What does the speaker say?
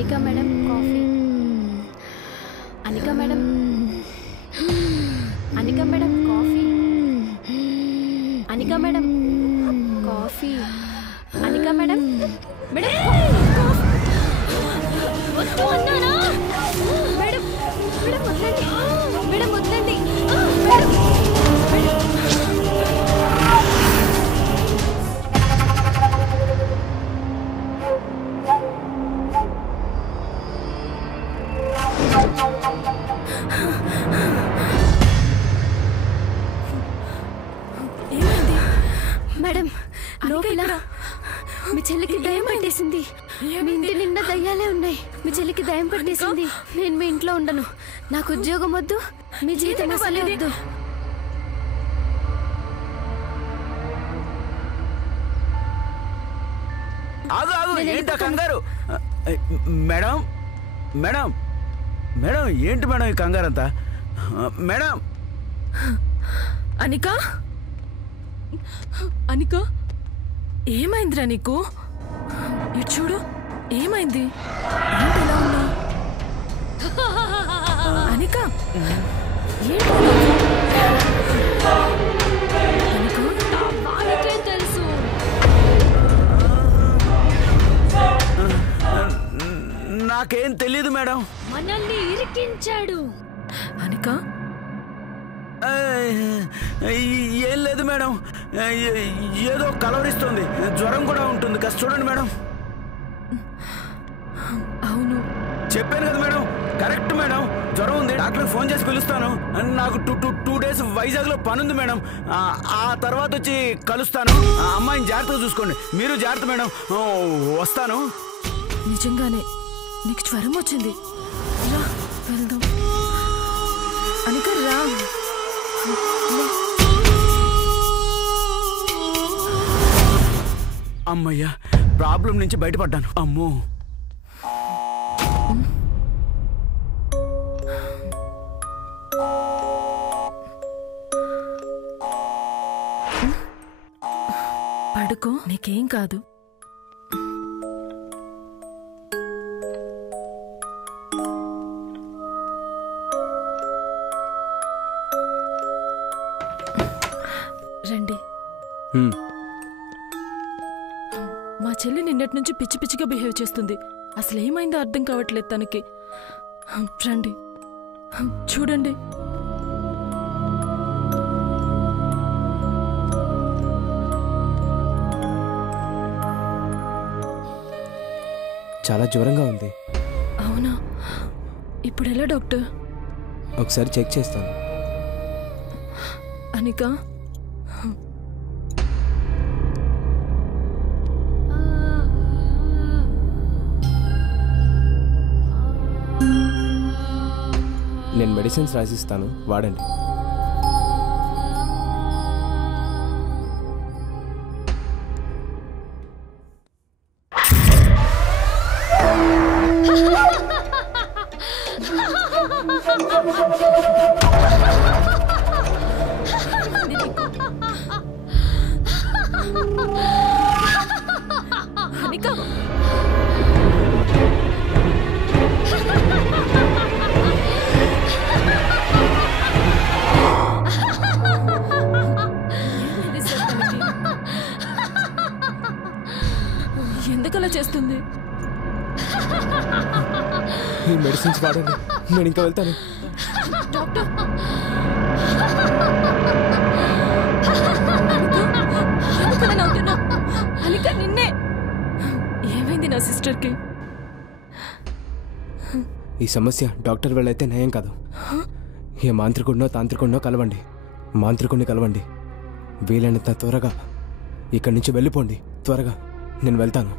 అనిక madam coffee. అనిక madam, అనిక madam coffee. అనిక madam coffee. అనిక madam, madam వద్దు అన్నానా? Madam madam వద్దండి, madam వద్దండి, మేడం మేడం లోపల మీ చెల్లికి దయ్యం పట్టేసింది. మీ ఇంటి నిండా దయ్యాలే ఉన్నాయి. మీ చెల్లికి దయ్యం పట్టేసింది. నేను మీ ఇంట్లో ఉండను. నాకు ఉద్యోగం వద్దు, మీ జీతం అసలే వద్దు. ఏంటి కంగారు? మేడం మేడం మేడం ఏంటి మేడం ఈ కంగారంతా? మేడం అనిక, అనిక ఏమైందిరా నీకు? ఇటు చూడు, ఏమైంది? ఏంటి ఎలా ఉన్నా? అనిక వాళ్ళకేం తెలుసు? నాకేం తెలీదు మేడం. మనల్ని ఇరికించాడు. అనిక ఏం లేదు మేడం, ఏదో కలవరిస్తుంది. జ్వరం కూడా ఉంటుంది. కాస్త చూడండి మేడం. అవును చెప్పాను కదా మేడం, కరెక్ట్ మేడం. జ్వరం ఉంది. డాక్టర్కి ఫోన్ చేసి పిలుస్తాను. నాకు టూ డేస్ వైజాగ్లో పని ఉంది మేడం. ఆ తర్వాత వచ్చి కలుస్తాను. అమ్మాయిని జాగ్రత్తగా చూసుకోండి. మీరు జాగ్రత్త మేడం. వస్తాను. నిజంగానే నీకు జ్వరం వచ్చింది. రా వెళ్దాం. అనిక రా. అమ్మయ్యా, ప్రాబ్లం నుంచి బయటపడ్డాను. అమ్మో, పడుకో, నీకేం కాదు. రండి. మా చెల్లి నిన్నటి నుంచి పిచ్చి పిచ్చిగా బిహేవ్ చేస్తుంది. అసలు ఏమైందో అర్థం కావట్లేదు తనకి. రండి చూడండి. చాలా జ్వరంగా ఉంది. అవునా? ఇప్పుడు ఎలా డాక్టర్? ఒకసారి చెక్ చేస్తాను. అనిక నేను మెడిసిన్స్ రాసిస్తాను, వాడండి. అనిక ఎందుకలా చేస్తుంది? ఈ మెడిసిన్స్ వాడండి, నేను ఇంకా వెళ్తాను. డాక్టర్ అనిక నిన్నే. ఏమైంది నా సిస్టర్కి? ఈ సమస్య డాక్టర్ వెళ్ళైతే నయం కాదు. ఏ మాంత్రికుడినో తాంత్రికుడినో కలవండి. మాంత్రికుడిని కలవండి. వీలైనంత త్వరగా ఇక్కడి నుంచి వెళ్ళిపోండి. త్వరగా నేను వెళ్తాను.